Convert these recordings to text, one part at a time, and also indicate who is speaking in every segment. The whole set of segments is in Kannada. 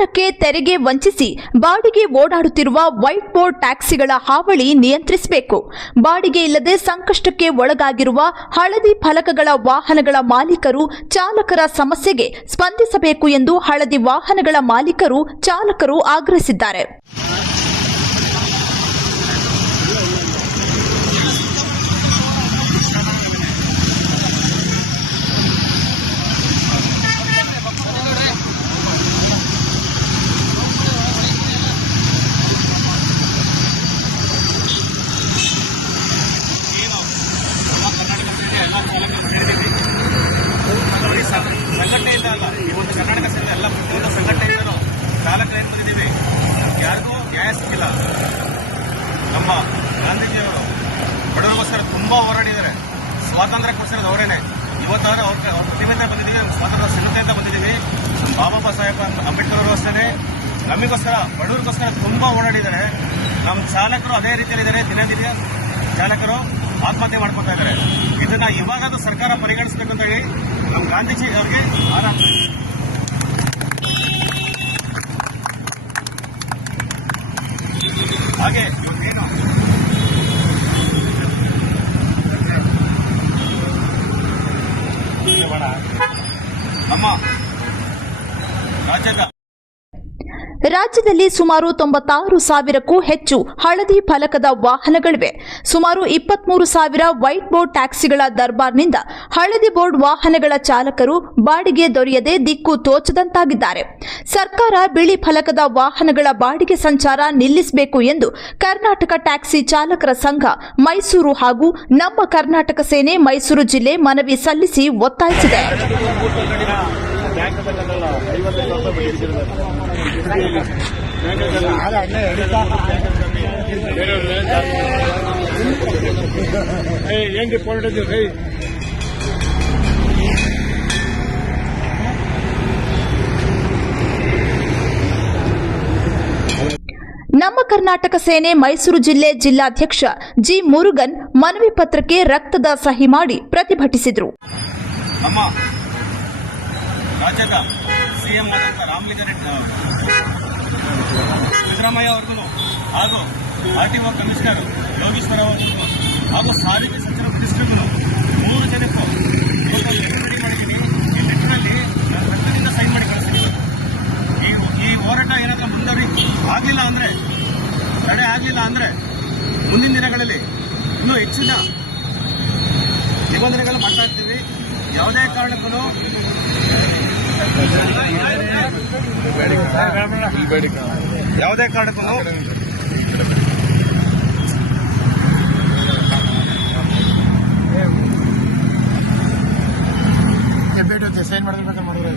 Speaker 1: ಸರ್ಕಾರಕ್ಕೆ ತೆರಿಗೆ ವಂಚಿಸಿ ಬಾಡಿಗೆ ಓಡಾಡುತ್ತಿರುವ ವೈಟ್ ಬೋರ್ಡ್ ಟ್ಯಾಕ್ಸಿಗಳ ಹಾವಳಿ ನಿಯಂತ್ರಿಸಬೇಕು. ಬಾಡಿಗೆ ಇಲ್ಲದೆ ಸಂಕಷ್ಟಕ್ಕೆ ಒಳಗಾಗಿರುವ ಹಳದಿ ಫಲಕಗಳ ವಾಹನಗಳ ಮಾಲೀಕರು ಚಾಲಕರ ಸಮಸ್ಯೆಗೆ ಸ್ಪಂದಿಸಬೇಕು ಎಂದು ಹಳದಿ ವಾಹನಗಳ ಮಾಲೀಕರು ಚಾಲಕರು ಆಗ್ರಹಿಸಿದ್ದಾರೆ
Speaker 2: ನೋಡಿ, ಸಂಘ- ಸಂಘಟನೆಯಿಂದ ಅಲ್ಲ ಈ ಒಂದು ಕರ್ನಾಟಕ ಸಂಘ ಎಲ್ಲ ಪ್ರತಿಯೊಂದು ಸಂಘಟನೆಯಿಂದಲೂ ಚಾಲಕರು ಏನು ಬಂದಿದ್ದೀವಿ ಯಾರಿಗೂ ನ್ಯಾಯ ಸಿಕ್ಕಿಲ್ಲ ನಮ್ಮ ಗಾಂಧೀಜಿಯವರು ಬಡವರಿಗೋಸ್ಕರ ತುಂಬಾ ಹೋರಾಡಿದ್ದಾರೆ ಸ್ವಾತಂತ್ರ್ಯ ಕೊಡಿಸಿರೋದು ಅವರೇನೆ ಇವತ್ತಾದ್ರೆ ಅವ್ರ ಅವ್ರ ಪ್ರತಿಭೆಯಿಂದ ಬಂದಿದ್ದೀವಿ ನಮ್ಮ ಸ್ವಾತಂತ್ರ್ಯ ಸಿದ್ಧತೆಯಿಂದ ಬಂದಿದ್ದೀವಿ ನಮ್ಮ ಬಾಬಾ ಸಾಹೇಬ್ ಅಂಬೇಡ್ಕರ್ ಅವರು ಅಷ್ಟೇ ನಮಗೋಸ್ಕರ, ಬಡವರಿಗೋಸ್ಕರ ತುಂಬಾ ಓಡಾಡಿದ್ದಾರೆ. ನಮ್ಮ ಚಾಲಕರು ಅದೇ ರೀತಿಯಲ್ಲಿದ್ದಾರೆ ದಿನ ದಿನ ಚಾಲಕರು ಆತ್ಮಹತ್ಯೆ ಮಾಡ್ಕೊತಾ ಇದ್ದಾರೆ. ಇದನ್ನ ಸರ್ಕಾರ ಪರಿಗಣಿಸಬೇಕಂತ ಹೇಳಿ ನಮ್ಮ ಗಾಂಧೀಜಿ ಅವರಿಗೆ ಆರಾಮ ಹಾಗೆ ಇವತ್ತೇನು ನಮ್ಮ ರಾಜ್ಯದ
Speaker 1: ರಾಜ್ಯದಲ್ಲಿ ಸುಮಾರು ತೊಂಬತ್ತಾರು ಸಾವಿರಕ್ಕೂ ಹೆಚ್ಚು ಹಳದಿ ಫಲಕದ ವಾಹನಗಳಿವೆ. ಸುಮಾರು ಇಪ್ಪತ್ಮೂರು ಸಾವಿರ ವೈಟ್ ಬೋರ್ಡ್ ಟ್ಯಾಕ್ಸಿಗಳ ದರ್ಬಾರ್ನಿಂದ ಹಳದಿ ಬೋರ್ಡ್ ವಾಹನಗಳ ಚಾಲಕರು ಬಾಡಿಗೆ ದೊರೆಯದೆ ದಿಕ್ಕು ತೋಚದಂತಾಗಿದ್ದಾರೆ. ಸರ್ಕಾರ ಬಿಳಿ ಫಲಕದ ವಾಹನಗಳ ಬಾಡಿಗೆ ಸಂಚಾರ ನಿಲ್ಲಿಸಬೇಕು ಎಂದು ಕರ್ನಾಟಕ ಟ್ಯಾಕ್ಸಿ ಚಾಲಕರ ಸಂಘ, ಮೈಸೂರು ಹಾಗೂ ನಮ್ಮ ಕರ್ನಾಟಕ ಸೇನೆ ಮೈಸೂರು ಜಿಲ್ಲೆ ಮನವಿ ಸಲ್ಲಿಸಿ ಒತ್ತಾಯಿಸಿದೆ.
Speaker 3: ఏంటి పొలిటిక్స్ రై
Speaker 1: ನಮ್ಮ ಕರ್ನಾಟಕ ಸೇನೆ ಮೈಸೂರು ಜಿಲ್ಲೆ ಜಿಲ್ಲಾಧ್ಯಕ್ಷ ಜಿ ಮುರುಗನ್ ಮನವಿ ಪತ್ರಕ್ಕೆ ರಕ್ತದ ಸಹಿ ಮಾಡಿ ಪ್ರತಿಭಟಿಸಿದರು
Speaker 2: ನಮ್ಮ ರಾಜ್ಯದ ಸಿಎಂ ಆದಂತ ರಾಮಲಿಂಗಾರೆಡ್ಡಿ ಸಿದ್ದರಾಮಯ್ಯ ಅವ್ರಿಗೂ ಹಾಗೂ R T O commissioner Yogeshwara ಅವ್ರಿಗೂ ಹಾಗೂ ಸಾರಿಗೆ ಸಚಿವ ಮಿನಿಸ್ಟರ್ಗೂ ಮೂರು ಜನಕ್ಕೂ ರೆಡಿ ಮಾಡಿದ್ದೀನಿ. ಈ ಲೆಟರ್ನಲ್ಲಿ ನಾನು ರಕ್ತದಿಂದ ಸೈನ್ ಮಾಡಿ ಕಳಿಸ್ತೀನಿ. ಈ ಈ ಹೋರಾಟ ಏನಾದರೂ ಮುಂದರಿ ಆಗಲಿಲ್ಲ ಅಂದ್ರೆ, ತಡೆ ಆಗಲಿಲ್ಲ ಅಂದ್ರೆ ಮುಂದಿನ ದಿನಗಳಲ್ಲಿ ಇನ್ನೂ ಹೆಚ್ಚಿನ ನಿಬಂಧನೆಗಳು ಮಾಡ್ತಾ ಯಾವುದೇ ಕಾರಣಕ್ಕೂ ಯಾವುದೇ ಕಾರಣಕ್ಕೂ
Speaker 3: ಭೇಟಿ ಸೈನ್ ಮಾಡಿದ್ರೆ ಮಾಡಿದ್ರೆ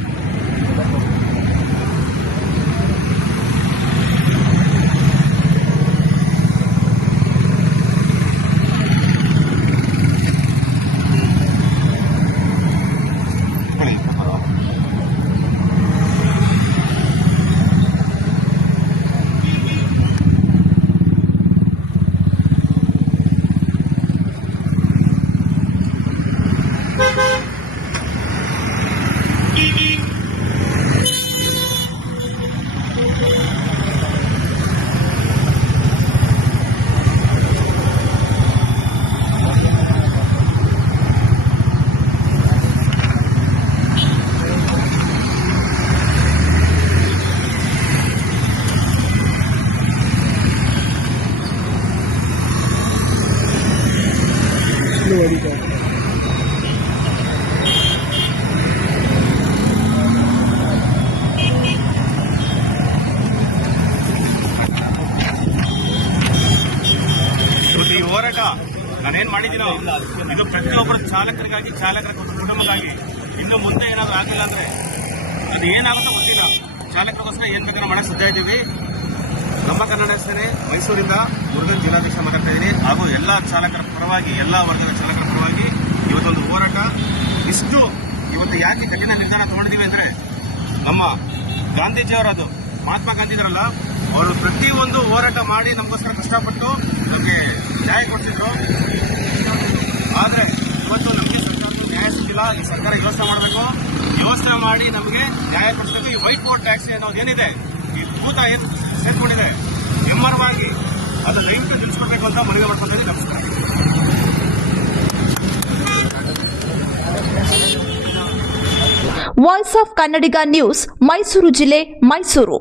Speaker 2: ಇವತ್ತು ಈ ಹೋರಾಟ ನಾನೇನ್ ಮಾಡಿದ್ದೀನೋ? ಇದು ಪ್ರತಿಯೊಬ್ಬರ ಚಾಲಕರಿಗಾಗಿ, ಚಾಲಕರ ಕುಟುಂಬಕ್ಕಾಗಿ. ಇನ್ನು ಮುಂದೆ ಏನಾದರೂ ಆಗಿಲ್ಲ ಅಂದ್ರೆ ಅದು ಏನಾಗುತ್ತೋ ಗೊತ್ತಿಲ್ಲ. ಚಾಲಕರಿಗೋಸ್ಕರ ಏನ್ ಬೇಕಾದ್ರೂ ಮಾಡಕ್ ಸಿದ್ಧ ಇದ್ದೀವಿ. ನಮ್ಮ ಕನ್ನಡ ಸೇನೆ ಮೈಸೂರಿಂದ ಮುರುಗನ್ ಜಿಲ್ಲಾಧ್ಯಕ್ಷ ಮಾತಾಡ್ತಾ ಹಾಗೂ ಎಲ್ಲ ಚಾಲಕರ ಪರವಾಗಿ, ಎಲ್ಲ ವರ್ಗದ ಚಾಲಕರ ಪರವಾಗಿ ಇವತ್ತೊಂದು ಹೋರಾಟ. ಇಷ್ಟು ಇವತ್ತು ಯಾಕೆ ಕಠಿಣ ನಿರ್ಧಾರ ತಗೊಂಡಿದ್ದೀವಿ ಅಂದ್ರೆ ನಮ್ಮ ಗಾಂಧೀಜಿಯವರದು ಮಹಾತ್ಮ ಗಾಂಧಿ ಇದ್ರಲ್ಲ ಅವರು ಪ್ರತಿಯೊಂದು ಹೋರಾಟ ಮಾಡಿ ನಮಗೋಸ್ಕರ ಕಷ್ಟಪಟ್ಟು ನಮಗೆ ನ್ಯಾಯ ಕೊಡ್ತಿದ್ರು. ಆದರೆ ಇವತ್ತು ನಮಗೆ ಸರ್ಕಾರ ನ್ಯಾಯ ಸಿಕ್ಕಿಲ್ಲ ಈ ಸರ್ಕಾರ ವ್ಯವಸ್ಥೆ ಮಾಡಬೇಕು. ವ್ಯವಸ್ಥೆ ಮಾಡಿ ನಮಗೆ ನ್ಯಾಯ ಕೊಡಿಸಬೇಕು. ಈ ವೈಟ್ ಬೋರ್ಡ್ ಟ್ಯಾಕ್ಸಿ ಅನ್ನೋದು ಏನಿದೆ? ಈ ಭೂತ ಏನು ಸೇರ್ಕೊಂಡಿದೆ? ಎಮ್ಮರವಾಗಿ ಅದು ಲೈಂಗಿಕ ತಿಳಿಸ್ಕೊಡ್ಬೇಕು ಅಂತ ಮನವಿ ಮಾಡ್ಕೊತೀನಿ ನಮಸ್ಕಾರ.
Speaker 1: Voice of Kannadiga news, Mysuru ಜಿಲ್ಲೆ, ಮೈಸೂರು.